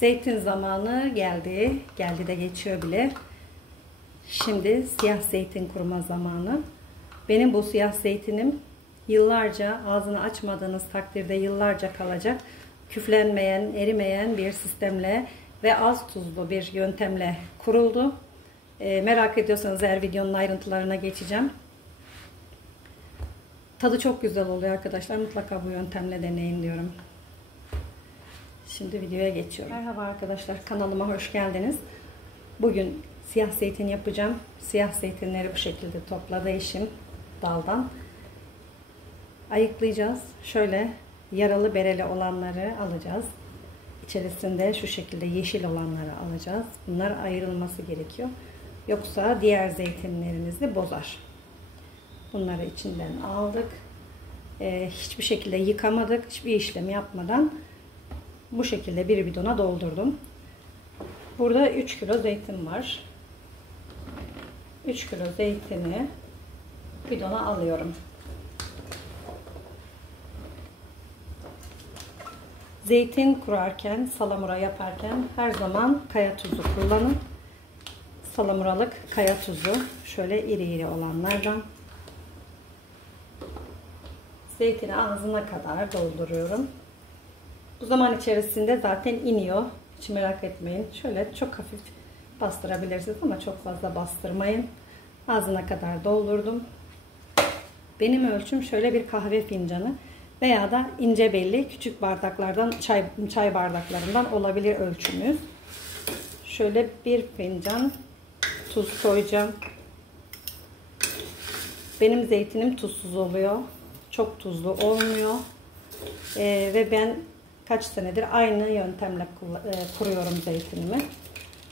Zeytin zamanı geldi. Geldi de geçiyor bile. Şimdi siyah zeytin kurma zamanı. Benim bu siyah zeytinim yıllarca, ağzını açmadığınız takdirde yıllarca kalacak. Küflenmeyen, erimeyen bir sistemle ve az tuzlu bir yöntemle kuruldu. Merak ediyorsanız eğer videonun ayrıntılarına geçeceğim. Tadı çok güzel oluyor arkadaşlar. Mutlaka bu yöntemle deneyin diyorum. Şimdi videoya geçiyorum. Merhaba arkadaşlar, kanalıma hoş geldiniz. Bugün siyah zeytin yapacağım. Siyah zeytinleri bu şekilde topladı eşim daldan. Ayıklayacağız. Şöyle yaralı bereli olanları alacağız. İçerisinde şu şekilde yeşil olanları alacağız. Bunlar ayrılması gerekiyor. Yoksa diğer zeytinlerimizi bozar. Bunları içinden aldık. Hiçbir şekilde yıkamadık. Hiçbir işlem yapmadan bu şekilde bir bidona doldurdum. Burada 3 kilo zeytin var. 3 kilo zeytini bidona alıyorum. Zeytin kurarken, salamura yaparken her zaman kaya tuzu kullanın. Salamuralık kaya tuzu. Şöyle iri iri olanlardan. Zeytini ağzına kadar dolduruyorum. Bu zaman içerisinde zaten iniyor. Hiç merak etmeyin. Şöyle çok hafif bastırabilirsiniz ama çok fazla bastırmayın. Ağzına kadar doldurdum. Benim ölçüm şöyle bir kahve fincanı veya da ince belli küçük bardaklardan, çay bardaklarından olabilir ölçümüz. Şöyle bir fincan tuz koyacağım. Benim zeytinim tuzsuz oluyor. Çok tuzlu olmuyor. Ve ben kaç senedir aynı yöntemle kuruyorum zeytinimi.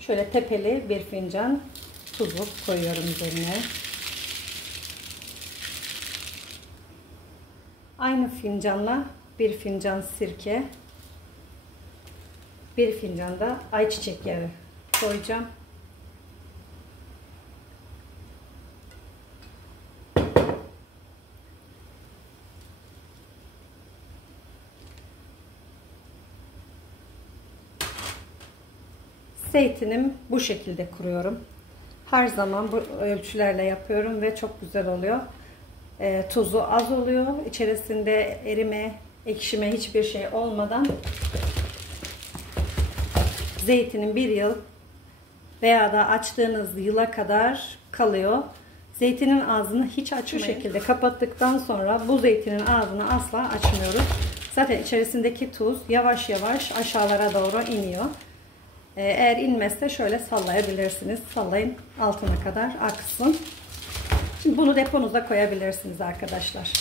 Şöyle tepeli bir fincan tuzu koyuyorum üzerine. Aynı fincanla bir fincan sirke, bir fincan da ayçiçek yağı koyacağım. Zeytinim bu şekilde kuruyorum. Her zaman bu ölçülerle yapıyorum ve çok güzel oluyor. Tuzu az oluyor. İçerisinde erime, ekşime hiçbir şey olmadan zeytinin bir yıl veya da açtığınız yıla kadar kalıyor. Zeytinin ağzını hiç açmayın. Şu şekilde kapattıktan sonra bu zeytinin ağzını asla açmıyoruz. Zaten içerisindeki tuz yavaş yavaş aşağılara doğru iniyor. Eğer inmezse şöyle sallayabilirsiniz. Sallayın altına kadar aksın. Şimdi bunu deponuza koyabilirsiniz arkadaşlar.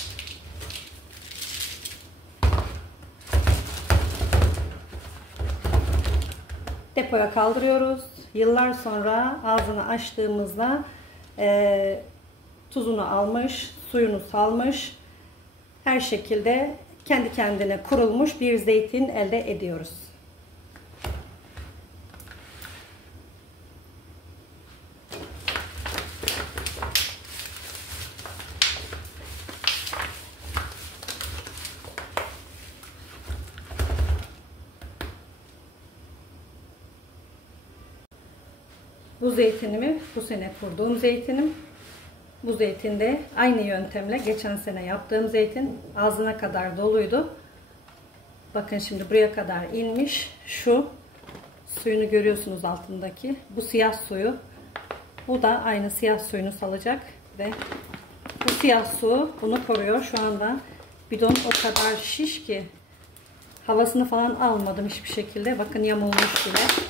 Depoya kaldırıyoruz. Yıllar sonra ağzını açtığımızda tuzunu almış, suyunu salmış, her şekilde kendi kendine kurulmuş bir zeytin elde ediyoruz. Bu zeytinimi bu sene kurduğum zeytinim. Bu zeytin de aynı yöntemle geçen sene yaptığım zeytin ağzına kadar doluydu. Bakın şimdi buraya kadar inmiş. Şu suyunu görüyorsunuz altındaki. Bu siyah suyu. Bu da aynı siyah suyunu salacak ve bu siyah su bunu koruyor. Şu anda bidon o kadar şiş ki havasını falan almadım hiçbir şekilde. Bakın yamulmuş bile.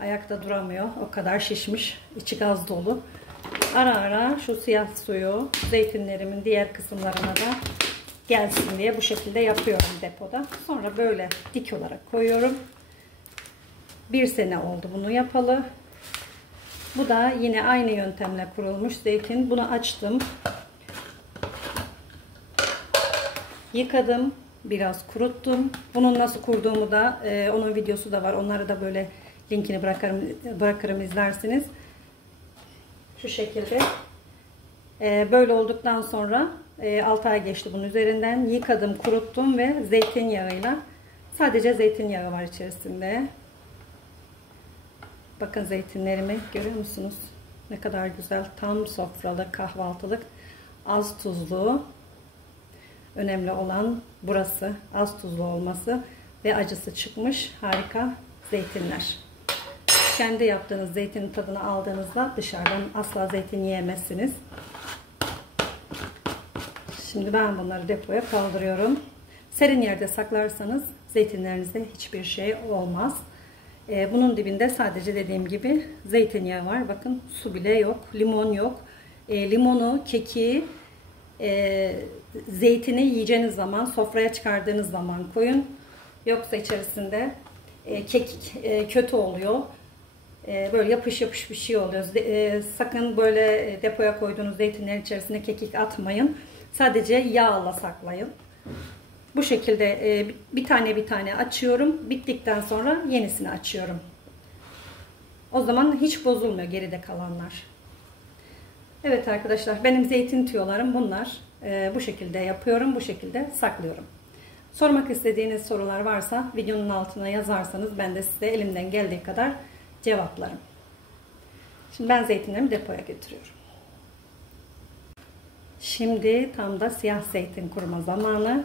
Ayakta duramıyor. O kadar şişmiş. İçi gaz dolu. Ara ara şu siyah suyu zeytinlerimin diğer kısımlarına da gelsin diye bu şekilde yapıyorum depoda. Sonra böyle dik olarak koyuyorum. Bir sene oldu bunu yapalı. Bu da yine aynı yöntemle kurulmuş zeytin. Bunu açtım. Yıkadım. Biraz kuruttum. Bunun nasıl kurduğumu da onun videosu da var. Onları da böyle linkini bırakırım izlersiniz. Şu şekilde. Böyle olduktan sonra 6 ay geçti bunun üzerinden. Yıkadım, kuruttum ve zeytinyağıyla Sadece zeytinyağı var içerisinde. Bakın zeytinlerimi görüyor musunuz? Ne kadar güzel. Tam sofralık, kahvaltılık, az tuzlu. Önemli olan burası. Az tuzlu olması ve acısı çıkmış. Harika zeytinler. Kendi yaptığınız zeytinin tadını aldığınızda dışarıdan asla zeytin yiyemezsiniz. Şimdi ben bunları depoya kaldırıyorum. Serin yerde saklarsanız zeytinlerinizde hiçbir şey olmaz. Bunun dibinde sadece dediğim gibi zeytinyağı var. Bakın su bile yok. Limon yok. Limonu, keki, zeytini yiyeceğiniz zaman, sofraya çıkardığınız zaman koyun. Yoksa içerisinde kekik kötü oluyor. Böyle yapış yapış bir şey oluyor. Sakın böyle depoya koyduğunuz zeytinlerin içerisine kekik atmayın. Sadece yağla saklayın. Bu şekilde bir tane açıyorum. Bittikten sonra yenisini açıyorum. O zaman hiç bozulmuyor geride kalanlar. Evet arkadaşlar, benim zeytin tüyolarım bunlar. Bu şekilde yapıyorum. Bu şekilde saklıyorum. Sormak istediğiniz sorular varsa videonun altına yazarsanız ben de size elimden geldiği kadar cevaplarım. Şimdi ben zeytinlerimi depoya götürüyorum. Şimdi tam da siyah zeytin kurma zamanı.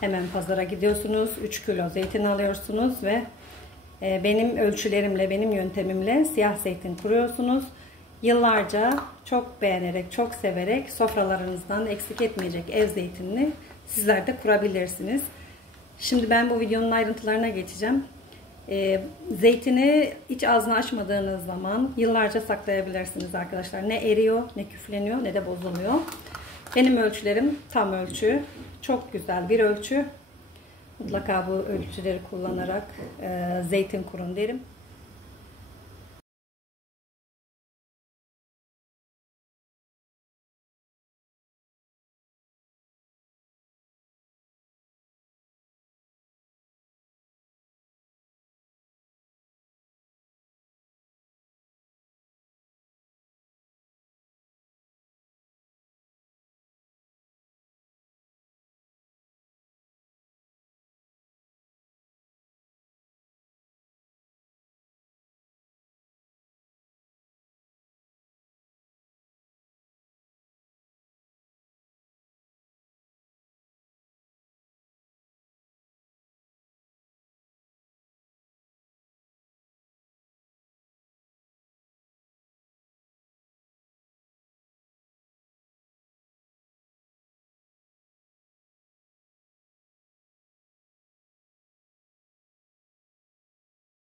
Hemen pazara gidiyorsunuz. 3 kilo zeytin alıyorsunuz ve benim ölçülerimle, benim yöntemimle siyah zeytin kuruyorsunuz. Yıllarca çok beğenerek, çok severek sofralarınızdan eksik etmeyecek ev zeytinini sizler de kurabilirsiniz. Şimdi ben bu videonun ayrıntılarına geçeceğim. Zeytini hiç ağzını açmadığınız zaman yıllarca saklayabilirsiniz arkadaşlar. Ne eriyor, ne küfleniyor, ne de bozuluyor. Benim ölçülerim tam ölçü. Çok güzel bir ölçü. Mutlaka bu ölçüleri kullanarak zeytin kurun derim.